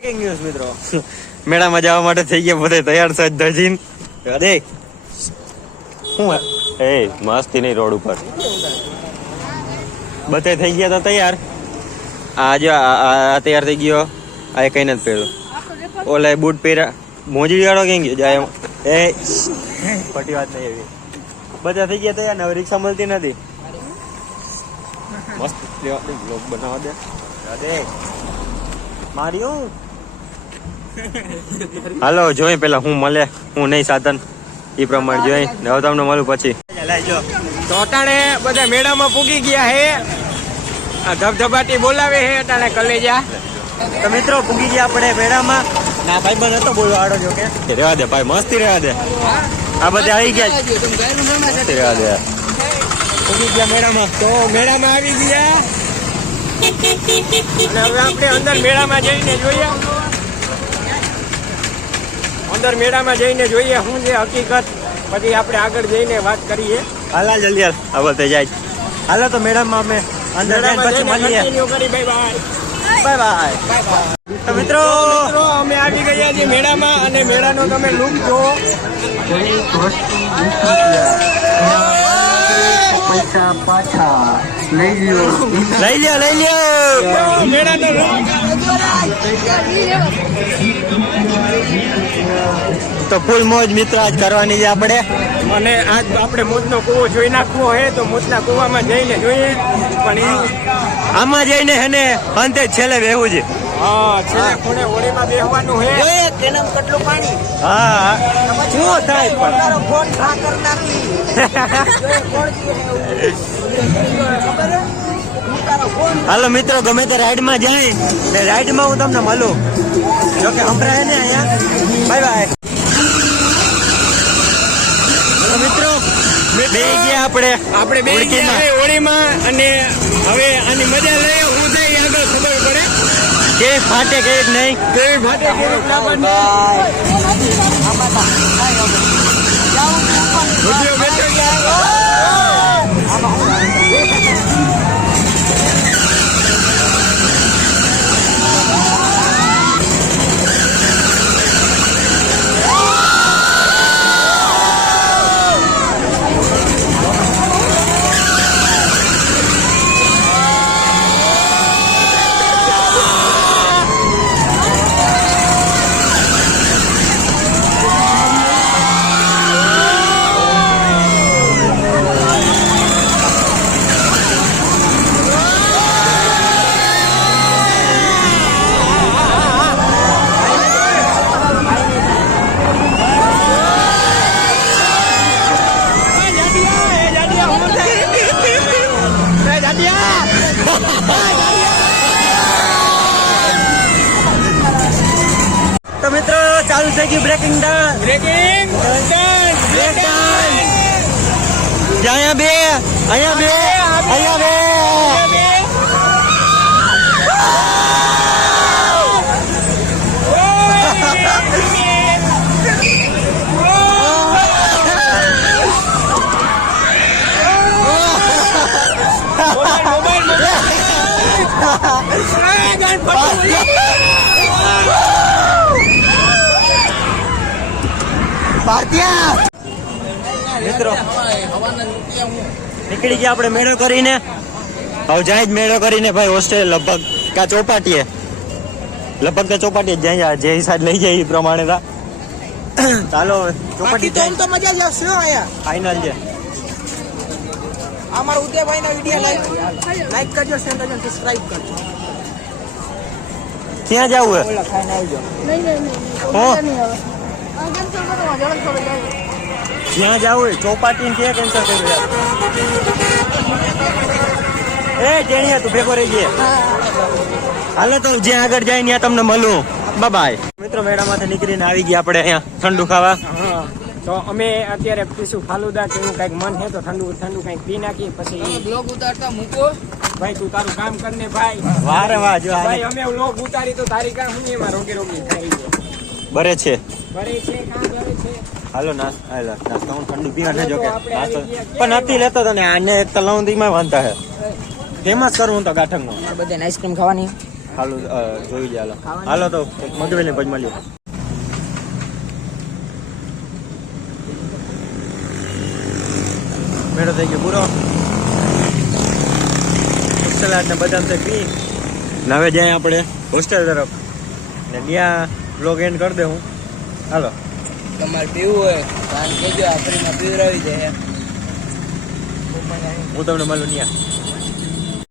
news મિત્રો મેળામાં જવા માટે થઈ ગયા બધે તૈયાર છે ધજીન અરે શું એ મસ્તી નહીં રોડ ઉપર બધે થઈ ગયા હતા તૈયાર આજે આ તૈયાર થઈ ગયો આ કઈ નથી પહેર્યું ઓલા બૂટ પહેર્યા મોજી વાળો કેમ ગયો જાય એ ખોટી વાત નહીં એવી બધા થઈ ગયા તૈયાર ને હવે રિક્ષા મળતી નથી મસ્ત બ્લોગ બનાવવા દે અરે માર્યું હાલો જોઈ પેલા હું મળે હું નહીં સાધન એ પ્રમાણે જોઈ હવે તમને મળું પછી ટોટાણે બધા મેળામાં પૂગી ગયા હે ધબધબાટી બોલાવે હે અટાણે કલેજા તો મિત્રો પૂગી ગયા આપણે મેળામાં ના ભાઈ બંધ હતો બોલવા આડો જો કે રહેવા દે ભાઈ મસ્તી રહેવા દે આ બધા આવી ગયા મસ્તી રહેવા દે પૂગી ગયા મેળામાં તો મેળામાં આવી ગયા અને હવે આપણે અંદર મેળામાં જઈને જોઈએ શું છે હકીકત પછી આપણે આગળ જઈને વાત કરીએ હાલા જલ્દી હાલ હવે થઈ જાય હાલો તો મેડમમાં અમે અંદર જઈને પછી મળીએ બાય બાય તો મિત્રો અમે આવી ગયા છીએ મેળામાં અને મેળાનો તમે લુક જુઓ પૈસા પાછા લઈ લ્યો મેળાનો તો ફૂલ મોજ મિત્ર આજ કરવાની છે આપણે અને આજ આપણે મોતનો કૂવો જોઈ નાખવો હે તો મોતના કૂવામાં જઈને જોઈએ પણ આમાં જઈને હેને અંતે છેલ્લે બેહવું છે હા છેલ્લે ખૂણે હોળીમાં બેહવાનું હે તેનામ કેટલું પાણી હા શું થાય પણ તારો ફોન ખા કર નાખી હાલો મિત્રો ગમે તે રાઈડમાં જાય ને રાઈડમાં હું તમને મળું જોકે સંભળાય ને અહીંયા બાય બાય મિત્રો બે ગયા આપણે બે ગયા હોળીમાં અને હવે આની મજા લઈએ હું થઈ આગળ ખબર પડે કેવી ફાટે કેવી નહીં કેવી ફાટે કેવી ના બને વિડિયો બેઠો તો મિત્રો ચાલુ થઈ ગયું બ્રેકિંગ ડાન્સ અહીંયા બે મિત્રો નીકળી ગયા આપણે મેળો કરીને હવે જાય જ મેળો કરીને ભાઈ હોસ્ટેલ લગભગ કા ચોપાટીએ જાય જે સાઈડ લઈ જાય એ પ્રમાણે ચાલો ચોપાટી તો મજા જ આવશે આયા ફાઈનલ છે અમારા ઉદયભાઈ ના વિડીયો લાઈક કરજો શેર કરજો સબસ્ક્રાઇબ કરજો ક્યાં જવું હે ઓલા ખાઈને આવજો જ્યાં જવું હોય ચોપાટી ક્યાં કેન્સલ કર્યું એ ટેણીયા તું ભેગો રહી ગયા હાલો તો જ્યાં આગળ જાય ત્યાં તમને મળું બાય મિત્રો મેળામાંથી નીકળીને આવી ગયા આપણે અહીંયા ઠંડુ ખાવા તો અમે અત્યારે પીશું ફાલુદા કે એવું કઈક મન હે તો ઠંડુ કઈક પી નાખી પછી બ્લોગ ઉતારતા મૂકો ભાઈ તું તારું કામ કરને ભાઈ વારે વાહ જો ભાઈ અમે વ્લોગ ઉતારી તો તારી કામ હું એમાં રોગી થાય છે બરે છે બરે છે કામ કરે છે હાલો નાસ્તો હું ઠંડુ પીવા છે જો કે નાસ્તો પણ નથી લેતો તને આને એક તલાવંદીમાં વાંધા હે ફેમસ કરું તો ગાંઠકમાં બધાને આઈસ્ક્રીમ ખાવાની ખાલું જોઈ લે હાલો હાલો તો મગવેલ ને પછી મળીએ મેળો થઈ ગયો પૂરો સલાડ ને બદામ તો પી ને હવે જાય આપણે હોસ્ટેલ તરફ ને ત્યાં બ્લોગ એન્ડ કરી દે હું હાલો તમારે પીવું હોય તો કેજો આ ફ્રીમાં પીવડાવી દે હું તમને મળું ત્યાં